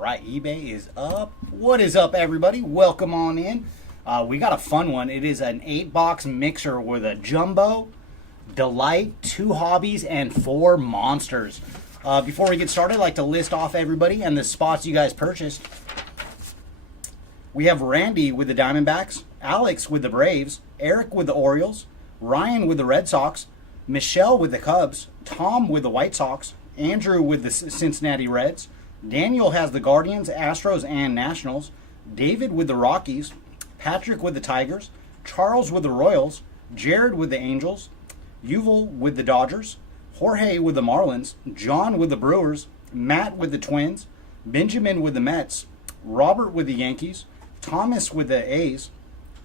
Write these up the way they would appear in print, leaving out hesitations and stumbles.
right, eBay is up. What is up, everybody? Welcome on in. We got a fun one. It is an 8-box mixer with a jumbo, delight, 2 hobbies, and 4 monsters. Before we get started, I'd like to list off everybody and the spots you guys purchased. We have Randy with the Diamondbacks, Alex with the Braves, Eric with the Orioles, Ryan with the Red Sox, Michelle with the Cubs, Tom with the White Sox, Andrew with the Cincinnati Reds, Daniel has the Guardians, Astros, and Nationals, David with the Rockies, Patrick with the Tigers, Charles with the Royals, Jared with the Angels, Yuval with the Dodgers, Jorge with the Marlins, John with the Brewers, Matt with the Twins, Benjamin with the Mets, Robert with the Yankees, Thomas with the A's,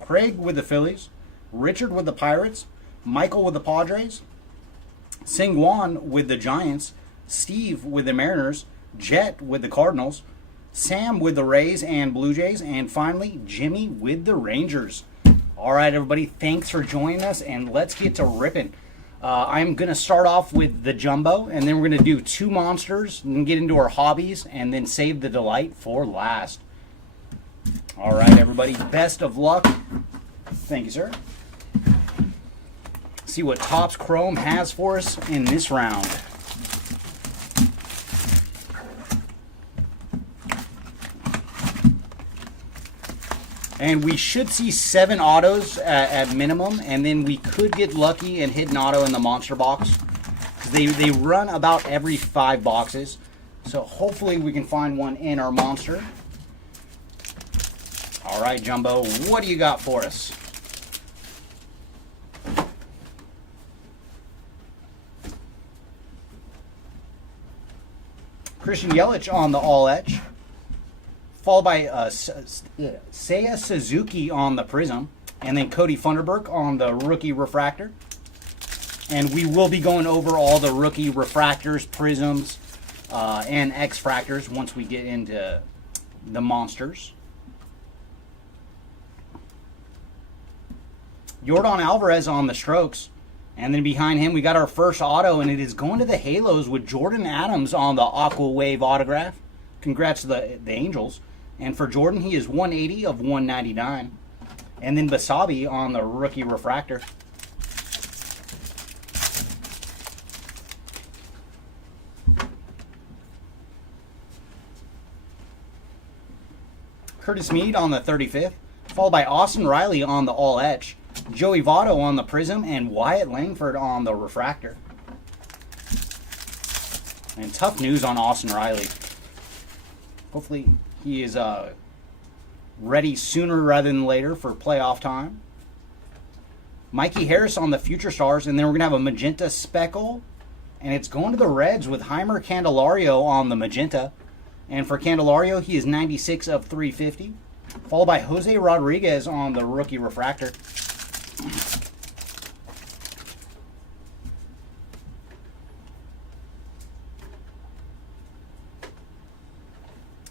Craig with the Phillies, Richard with the Pirates, Michael with the Padres, Singwan with the Giants, Steve with the Mariners, Jet with the Cardinals, Sam with the Rays and Blue Jays, and finally, Jimmy with the Rangers. All right, everybody, thanks for joining us, and let's get to ripping. I'm going to start off with the jumbo, and then we're going to do 2 monsters, and get into our hobbies, and then save the delight for last. All right, everybody, best of luck. Thank you, sir. See what Topps Chrome has for us in this round. And we should see 7 autos at minimum, and then we could get lucky and hit an auto in the monster box. They run about every 5 boxes, so hopefully we can find one in our monster. All right, Jumbo, what do you got for us? Christian Yelich on the all etch, followed by Seiya Suzuki on the Prism, and then Cody Funderburk on the rookie refractor. And we will be going over all the rookie refractors, prisms, and X-fractors once we get into the monsters. Yordan Alvarez on the strokes. And then behind him, we got our first auto, and it is going to the Halos with Jordan Adams on the Aqua Wave autograph. Congrats to the Angels. And for Jordan, he is 180 of 199. And then Basabi on the rookie refractor. Curtis Mead on the 35th, followed by Austin Riley on the all etch, Joey Votto on the Prism, and Wyatt Langford on the refractor. And tough news on Austin Riley. Hopefully he is ready sooner rather than later for playoff time. Mikey Harris on the Future Stars, and then we're going to have a magenta speckle, and it's going to the Reds with Heimer Candelario on the magenta. And for Candelario, he is 96 of 350, followed by Jose Rodriguez on the rookie refractor.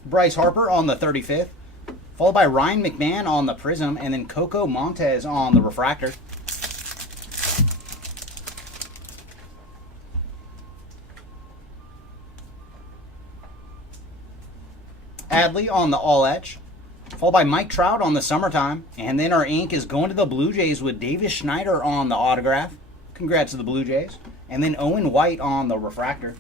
Bryce Harper on the 35th, followed by Ryan McMahon on the Prism, and then Coco Montez on the refractor. Adley on the all etch, followed by Mike Trout on the Summertime, and then our ink is going to the Blue Jays with Davis Schneider on the autograph. Congrats to the Blue Jays. And then Owen White on the refractor.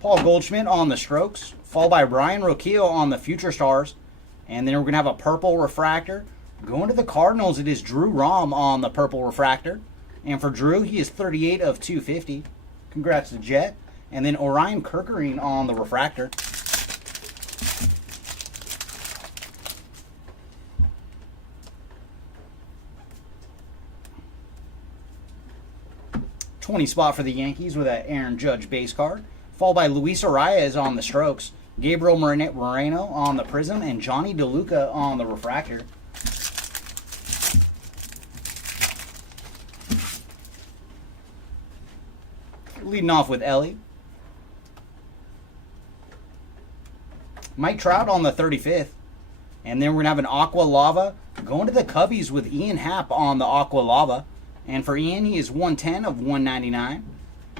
Paul Goldschmidt on the strokes, followed by Brian Roquillo on the Future Stars, and then we're going to have a purple refractor. Going to the Cardinals, it is Drew Rom on the purple refractor. And for Drew, he is 38 of 250. Congrats to Jet. And then Orion Kerkering on the refractor. $20 spot for the Yankees with that Aaron Judge base card, followed by Luis Arias on the strokes, Gabriel Moreno on the Prism, and Johnny DeLuca on the refractor. Leading off with Ellie. Mike Trout on the 35th, And then we're going to have an Aqua Lava going to the Cubbies with Ian Happ on the Aqua Lava. And for Ian, he is 110 of 199.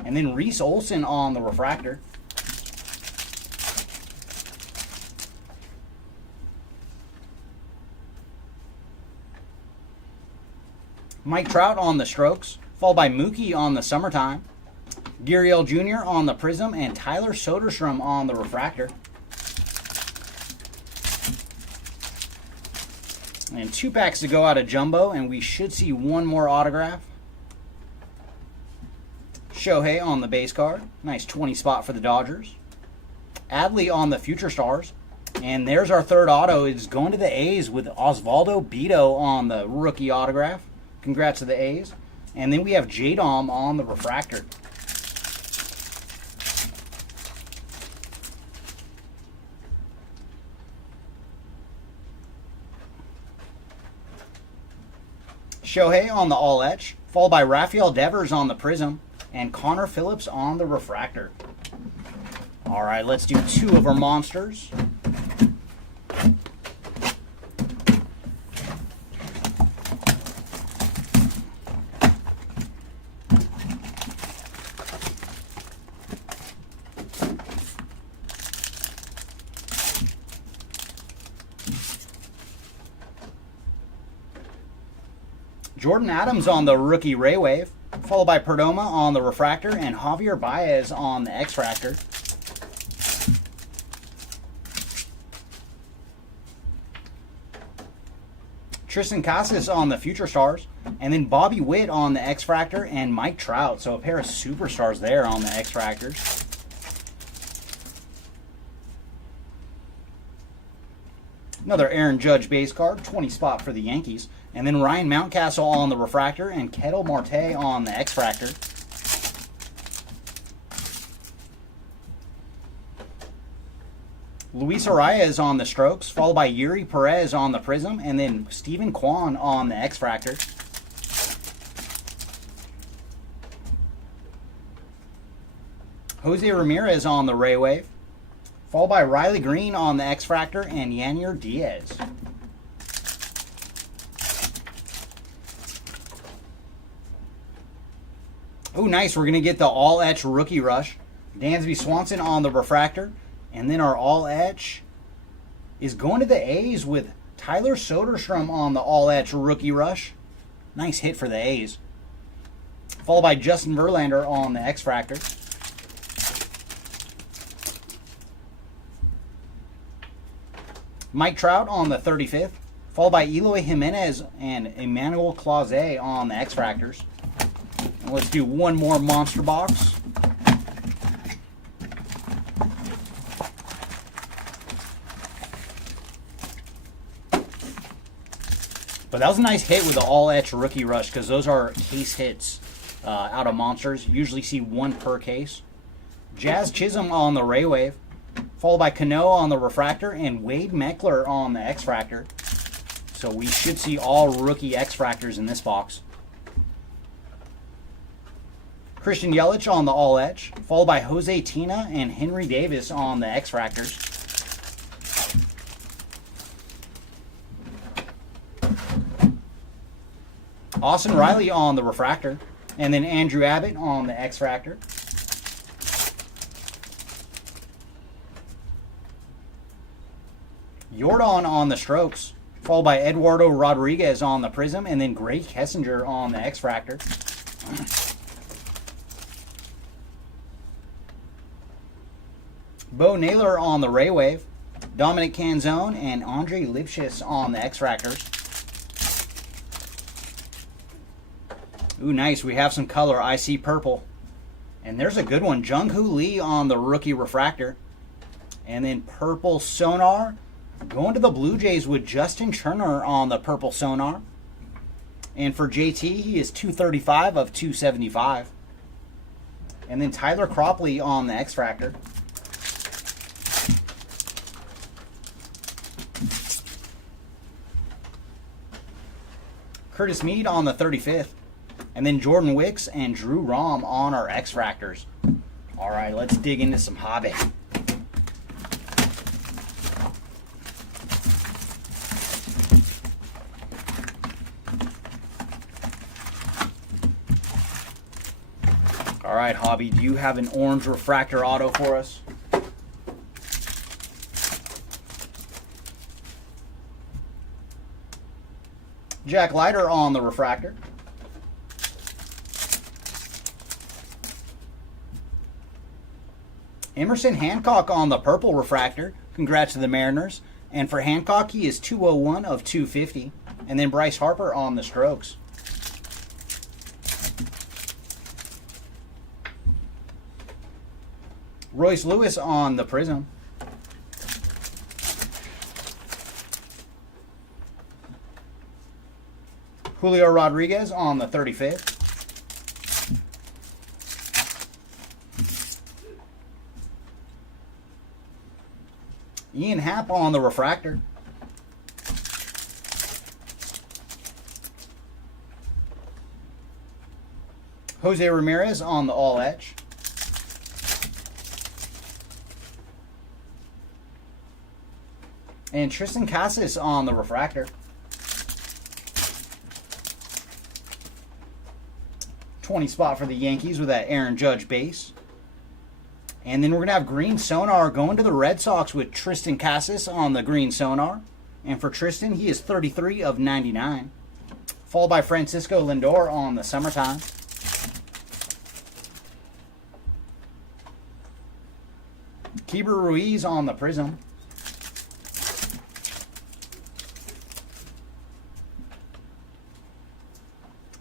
And then Reese Olson on the Refractor. Mike Trout on the Strokes, followed by Mookie on the Summertime. Gurriel Jr. on the Prism, and Tyler Soderstrom on the Refractor. And 2 packs to go out of Jumbo, and we should see one more autograph. Shohei on the base card. Nice 20 spot for the Dodgers. Adley on the Future Stars. And there's our third auto. It's going to the A's with Osvaldo Bido on the rookie autograph. Congrats to the A's. And then we have J-Dom on the Refractor. Shohei on the All Etch, followed by Rafael Devers on the Prism, and Connor Phillips on the Refractor. All right, let's do 2 of our monsters. Jordan Adams on the rookie Ray Wave, followed by Perdomo on the Refractor, and Javier Baez on the X-Fractor. Tristan Casas on the Future Stars, and then Bobby Witt on the X-Fractor, and Mike Trout. So a pair of superstars there on the X-Fractors. Another Aaron Judge base card, 20 spot for the Yankees. And then Ryan Mountcastle on the Refractor, and Ketel Marte on the X-Fractor. Luis Arias on the Strokes, followed by Yuri Perez on the Prism, and then Stephen Kwan on the X-Fractor. Jose Ramirez on the Ray Wave, followed by Riley Green on the X-Fractor, and Yanier Diaz. Oh, nice. We're going to get the All Etch Rookie Rush. Dansby Swanson on the Refractor. And then our All Etch is going to the A's with Tyler Soderstrom on the All Etch Rookie Rush. Nice hit for the A's. Followed by Justin Verlander on the X-Fractor. Mike Trout on the 35th. Followed by Eloy Jimenez and Emmanuel Clase on the X-Fractors. And let's do one more monster box. But that was a nice hit with the All Etch Rookie Rush, because those are case hits out of monsters. Usually see 1 per case. Jazz Chisholm on the Ray Wave, followed by Cano on the Refractor, and Wade Meckler on the X-Fractor. So we should see all rookie X-Fractors in this box. Christian Yelich on the All Etch, followed by Jose Tina and Henry Davis on the X-Fractors. Austin Riley on the Refractor, and then Andrew Abbott on the X-Fractor. Yordan on the Strokes, followed by Eduardo Rodriguez on the Prism, and then Greg Kessinger on the X-Fractor. Bo Naylor on the Ray Wave, Dominic Canzone, and Andre Lipschitz on the X-Fractors. Ooh, nice. We have some color. I see purple. And there's a good one. Jung-Hoo Lee on the rookie Refractor. And then purple Sonar. Going to the Blue Jays with Justin Turner on the purple Sonar. And for JT, he is 235 of 275. And then Tyler Cropley on the X-Fractor. Curtis Mead on the 35th. And then Jordan Wicks and Drew Rom on our X-Fractors. All right, let's dig into some hobby. right, Hobby, do you have an orange refractor auto for us? Jack Leiter on the refractor. Emerson Hancock on the purple refractor. Congrats to the Mariners. And for Hancock, he is 201 of 250. And then Bryce Harper on the strokes. Royce Lewis on the prism. Julio Rodriguez on the 35th. Ian Happ on the refractor. Jose Ramirez on the all etch. And Tristan Casas on the refractor. 20 spot for the Yankees with that Aaron Judge base. And then we're going to have green Sonar going to the Red Sox with Tristan Casas on the green Sonar. And for Tristan, he is 33 of 99. Followed by Francisco Lindor on the Summertime. Keibert Ruiz on the prism.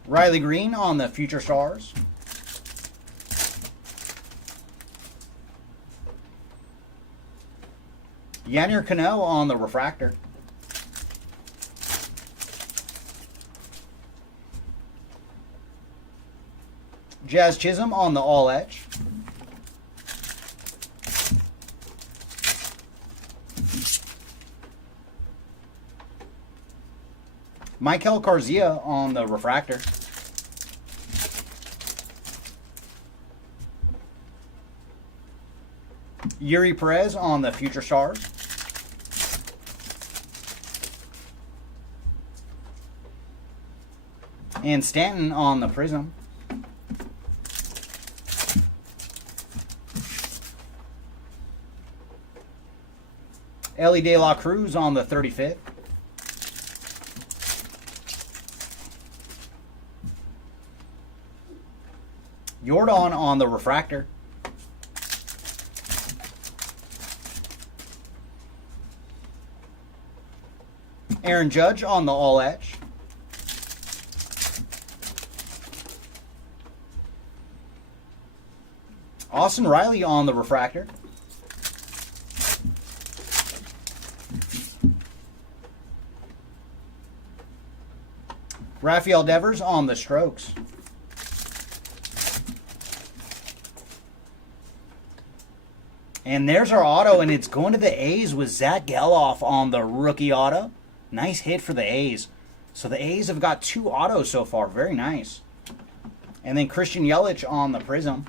Riley Green on the Future Stars. Yannier Cano on the refractor. Jazz Chisholm on the all etch. Michael Carzia on the refractor. Yuri Perez on the Future Stars. And Stanton on the prism. Ellie De La Cruz on the 35th. Jordan on the refractor. Aaron Judge on the all etch. Austin Riley on the refractor. Rafael Devers on the strokes. And there's our auto, and it's going to the A's with Zach Geloff on the rookie auto. Nice hit for the A's. So the A's have got 2 autos so far. Very nice. And then Christian Yelich on the prism.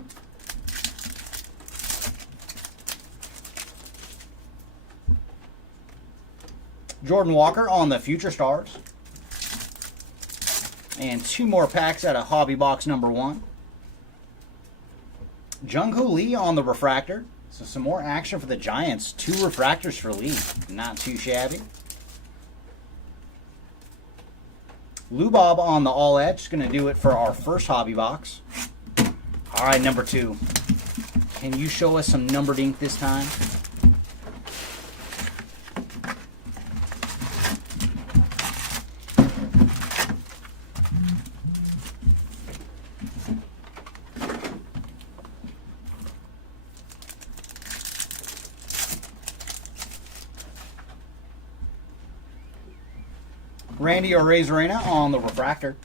Jordan Walker on the Future Stars. And 2 more packs out of Hobby Box number 1. Jung-Hoo Lee on the refractor. So some more action for the Giants. 2 refractors for Lee. Not too shabby. Lou Bob on the all etch. Going to do it for our first Hobby Box. All right, number 2. Can you show us some numbered ink this time? Randy Arozarena on the refractor.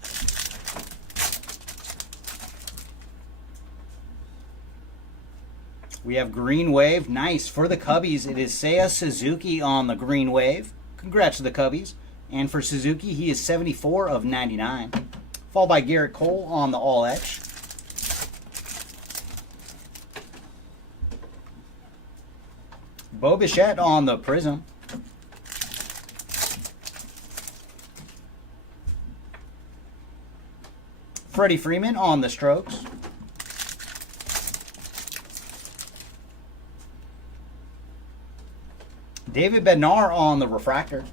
We have Green Wave. Nice. For the Cubbies, it is Seiya Suzuki on the Green Wave. Congrats to the Cubbies. And for Suzuki, he is 74 of 99. Followed by Garrett Cole on the all etch. Bo Bichette on the prism. Freddie Freeman on the strokes. David Bednar on the refractor.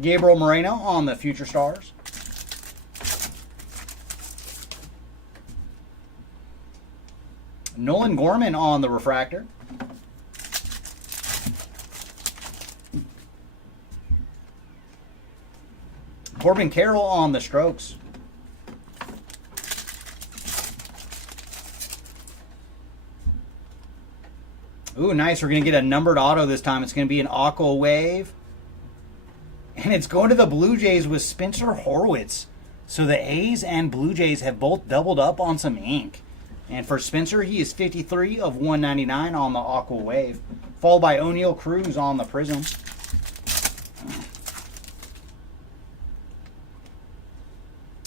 Gabriel Moreno on the Future Stars. Nolan Gorman on the refractor. Corbin Carroll on the Strokes. Ooh, nice. We're going to get a numbered auto this time. It's going to be an Aqua Wave. And it's going to the Blue Jays with Spencer Horwitz. So the A's and Blue Jays have both doubled up on some ink. And for Spencer, he is 53 of 199 on the Aqua Wave. Followed by O'Neal Cruz on the Prism.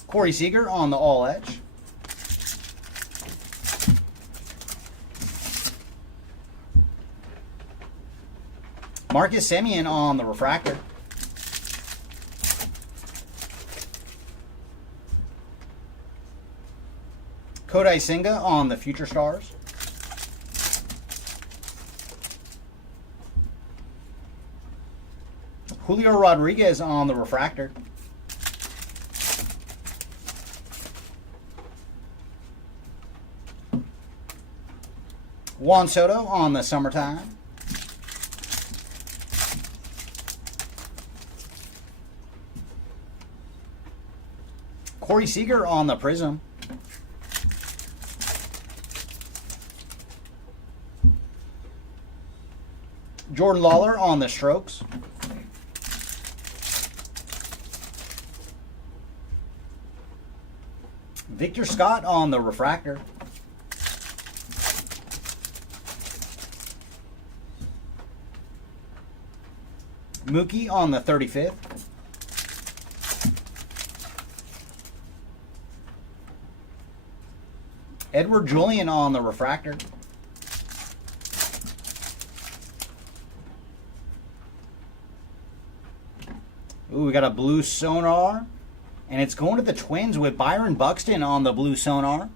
Corey Seager on the All Edge. Marcus Semien on the refractor. Kodai Senga on the Future Stars. Julio Rodriguez on the refractor. Juan Soto on the Summertime. Corey Seager on the Prism. Jordan Lawler on the Strokes. Victor Scott on the refractor. Mookie on the 35th. Edward Julian on the refractor. Ooh, we got a blue Sonar. And it's going to the Twins with Byron Buxton on the blue Sonar.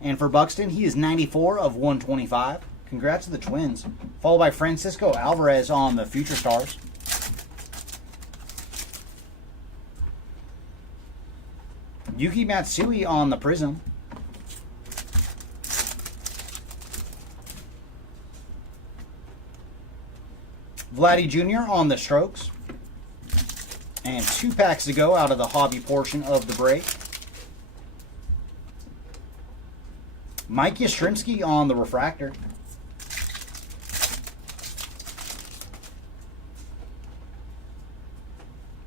And for Buxton, he is 94 of 125. Congrats to the Twins. Followed by Francisco Alvarez on the Future Stars. Yuki Matsui on the Prism. Vladdy Jr. on the Strokes. And 2 packs to go out of the hobby portion of the break. Mike Yastrzemski on the refractor.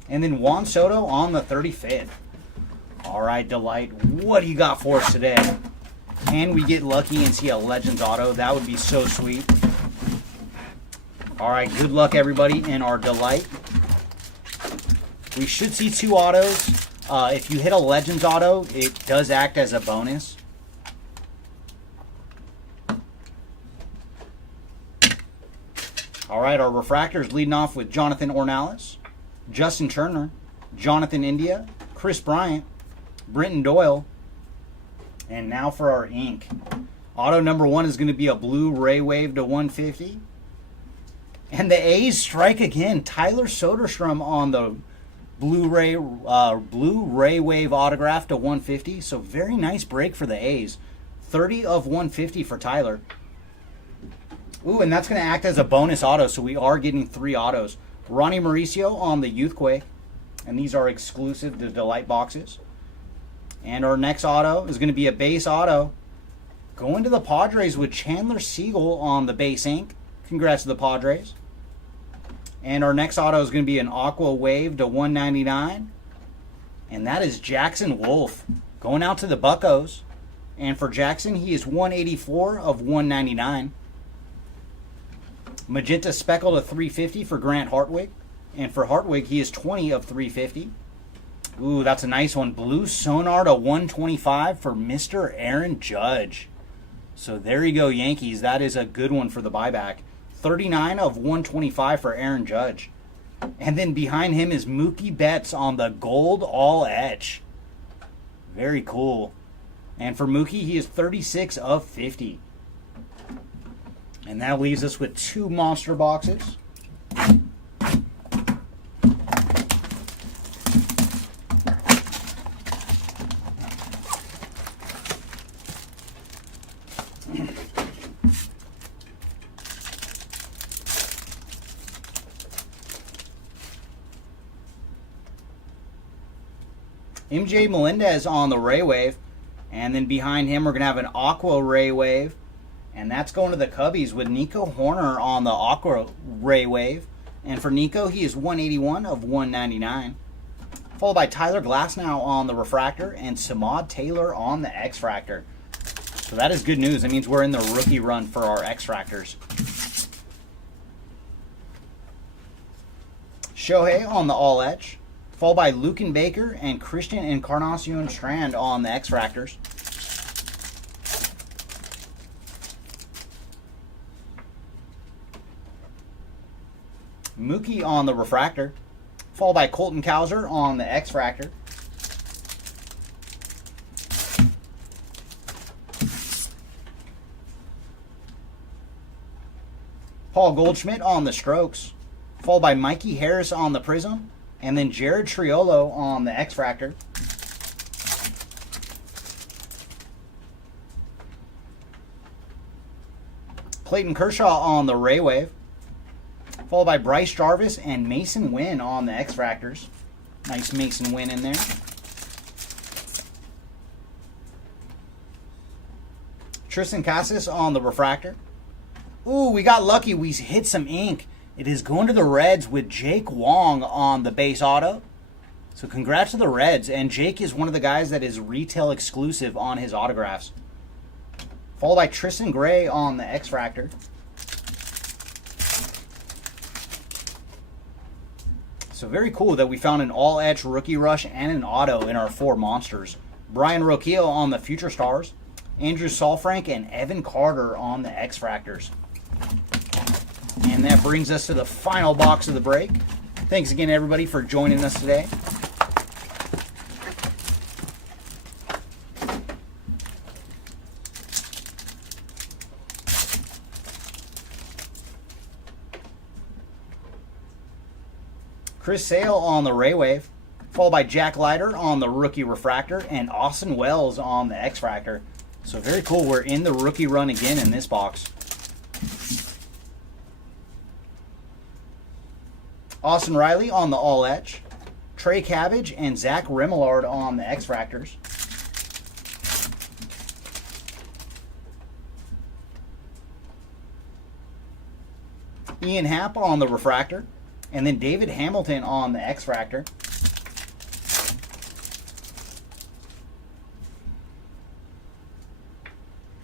And then Juan Soto on the 35th. All right, Delight, what do you got for us today? Can we get lucky and see a Legends auto? That would be so sweet. All right, good luck, everybody, in our Delight. We should see 2 autos. If you hit a Legends auto, it does act as a bonus. All right, our refractors leading off with Jonathan Ornelas, Justin Turner, Jonathan India, Chris Bryant, Brenton Doyle, and now for our ink. Auto number 1 is going to be a blue Ray Wave to 150. And the A's strike again. Tyler Soderstrom on the blue Ray Wave autograph to 150. So very nice break for the A's. 30 of 150 for Tyler. Ooh, and that's going to act as a bonus auto. So we are getting 3 autos. Ronnie Mauricio on the Youthquake. And these are exclusive to Delight boxes. And our next auto is going to be a base auto. Going to the Padres with Chandler Siegel on the base ink. Congrats to the Padres. And our next auto is going to be an Aqua Wave to 199. And that is Jackson Wolf. Going out to the Buccos. And for Jackson, he is 184 of 199. Magenta Speckle to 350 for Grant Hartwig. And for Hartwig, he is 20 of 350. Ooh, that's a nice one. Blue Sonar to 125 for Mr. Aaron Judge. So there you go, Yankees. That is a good one for the buyback. 39 of 125 for Aaron Judge. And then behind him is Mookie Betts on the gold all etch. Very cool. And for Mookie, he is 36 of 50. And that leaves us with 2 monster boxes. MJ Melendez on the Ray Wave. And then behind him, we're going to have an Aqua Ray Wave. And that's going to the Cubbies with Nico Horner on the Aqua Ray Wave. And for Nico, he is 181 of 199. Followed by Tyler Glasnow on the Refractor and Samad Taylor on the X-Fractor. So that is good news. That means we're in the rookie run for our X-Fractors. Shohei on the All Etch. Followed by Luken Baker and Christian Encarnacion Strand on the X-Fractors. Mookie on the Refractor. Followed by Colton Cowser on the X-Fractor. Paul Goldschmidt on the Strokes. Followed by Mikey Harris on the Prism. And then Jared Triolo on the X-Fractor. Clayton Kershaw on the Ray Wave. Followed by Bryce Jarvis and Mason Wynn on the X-Fractors. Nice Mason Wynn in there. Tristan Casas on the Refractor. Ooh, we got lucky. We hit some ink. It is going to the Reds with Jake Wong on the base auto. So congrats to the Reds. And Jake is one of the guys that is retail exclusive on his autographs. Followed by Tristan Gray on the X-Fractor. So very cool that we found an all-etch rookie rush and an auto in our 4 monsters. Brian Roquillo on the Future Stars. Andrew Saalfrank and Evan Carter on the X-Fractors. And that brings us to the final box of the break. Thanks again, everybody, for joining us today. Chris Sale on the Ray Wave, followed by Jack Leiter on the Rookie Refractor, and Austin Wells on the X-Fractor. So very cool. We're in the rookie run again in this box. Austin Riley on the All Etch, Trey Cabbage and Zach Remillard on the X-Fractors. Ian Happ on the Refractor, and then David Hamilton on the X-Fractor.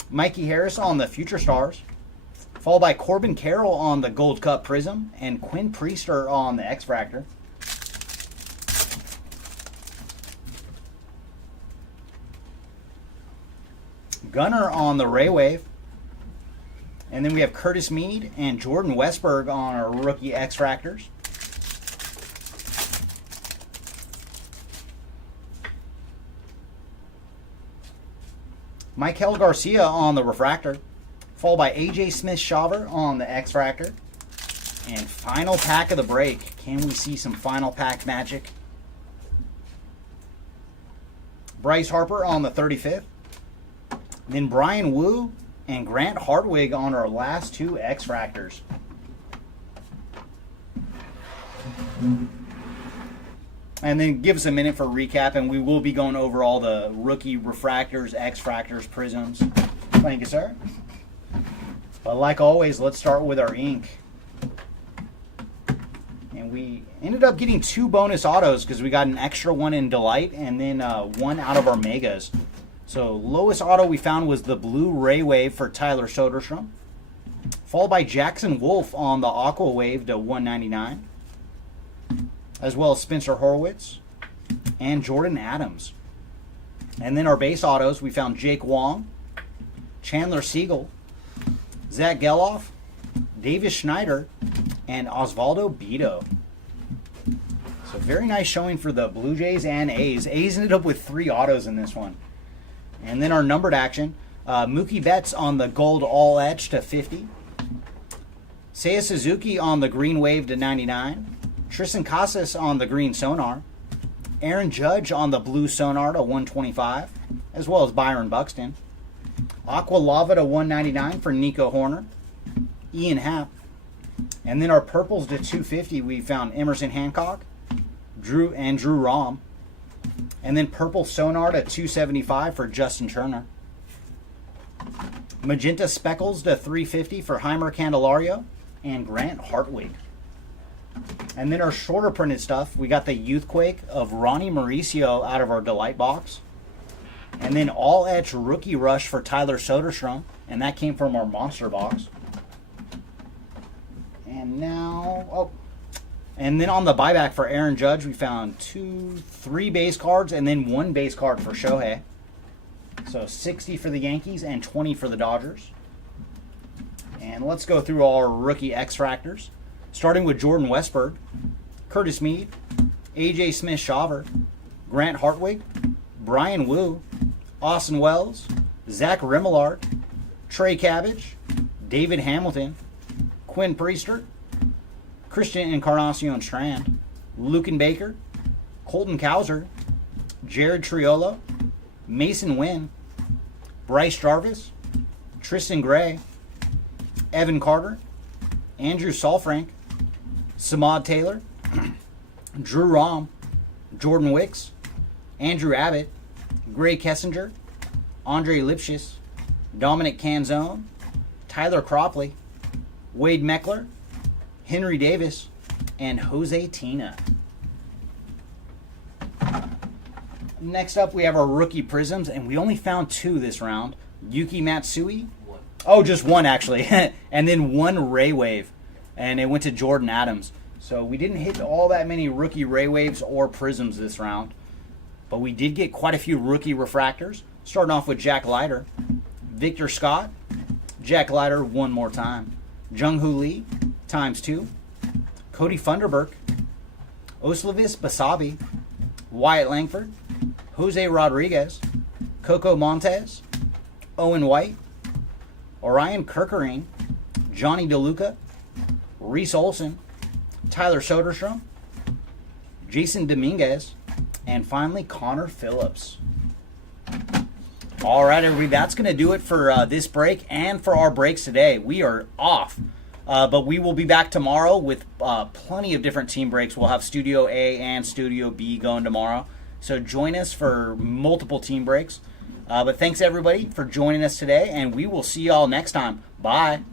Mikey Harris on the Future Stars, followed by Corbin Carroll on the Gold Cup Prism, and Quinn Priester on the X-Fractor. Gunnar on the Ray Wave. And then we have Curtis Mead and Jordan Westberg on our rookie X-Fractors. Michael Garcia on the Refractor, followed by AJ Smith-Shawver on the X-Fractor. And final pack of the break. Can we see some final pack magic? Bryce Harper on the 35th. Then Brian Wu and Grant Hartwig on our last 2 X-Fractors. And then give us a minute for a recap, and we will be going over all the rookie refractors, X-Fractors, prisms. Thank you, sir. But like always, let's start with our ink. And we ended up getting 2 bonus autos because we got an extra one in Delight and then 1 out of our Megas. So lowest auto we found was the blue Ray Wave for Tyler Soderstrom, followed by Jackson Wolf on the Aqua Wave to 199, as well as Spencer Horwitz and Jordan Adams. And then our base autos, we found Jake Wong, Chandler Siegel, Zach Geloff, Davis Schneider, and Osvaldo Bido. So very nice showing for the Blue Jays and A's. A's ended up with 3 autos in this one. And then our numbered action, Mookie Betts on the gold all etched to 50. Seiya Suzuki on the green wave to 99. Tristan Casas on the green sonar. Aaron Judge on the blue sonar to 125, as well as Byron Buxton. Aqua Lava to 199 for Nico Horner. Ian Happ. And then our purples to 250, we found Emerson Hancock, Drew Rom. And then purple sonar to 275 for Justin Turner. Magenta speckles to 350 for Heimer Candelario and Grant Hartwig. And then our shorter printed stuff, we got the Youthquake of Ronnie Mauricio out of our Delight box. And then all etch rookie rush for Tyler Soderstrom, and that came from our monster box. And now, and then on the buyback for Aaron Judge, we found 3 base cards and then 1 base card for Shohei. So 60 for the Yankees and 20 for the Dodgers. And let's go through our rookie X-Fractors. Starting with Jordan Westburg, Curtis Mead, AJ Smith-Shawver, Grant Hartwig, Brian Wu, Austin Wells, Zach Remillard, Trey Cabbage, David Hamilton, Quinn Priester, Christian Encarnacion Strand, Luken Baker, Colton Cowser, Jared Triolo, Mason Wynn, Bryce Jarvis, Tristan Gray, Evan Carter, Andrew Saalfrank, Samad Taylor, Drew Rom, Jordan Wicks, Andrew Abbott, Gray Kessinger, Andre Lipschitz, Dominic Canzone, Tyler Cropley, Wade Meckler, Henry Davis, and Jose Tina. Next up, we have our rookie prisms, and we only found 2 this round. Yuki Matsui. Oh, just 1 actually. And then 1 Ray Wave. And it went to Jordan Adams. So we didn't hit all that many rookie Ray Waves or prisms this round. But we did get quite a few rookie refractors. Starting off with Jack Leiter, Victor Scott, Jack Leiter 1 more time, Jung-Hoo Lee ×2, Cody Funderburk, Oslevis Basabi, Wyatt Langford, Jose Rodriguez, Coco Montez, Owen White, Orion Kerkering, Johnny DeLuca, Reese Olson, Tyler Soderstrom, Jason Dominguez, and finally Connor Phillips. All right, everybody, that's going to do it for this break and for our breaks today. We are off, but we will be back tomorrow with plenty of different team breaks. We'll have Studio A and Studio B going tomorrow, so join us for multiple team breaks. But thanks, everybody, for joining us today, and we will see y'all next time. Bye.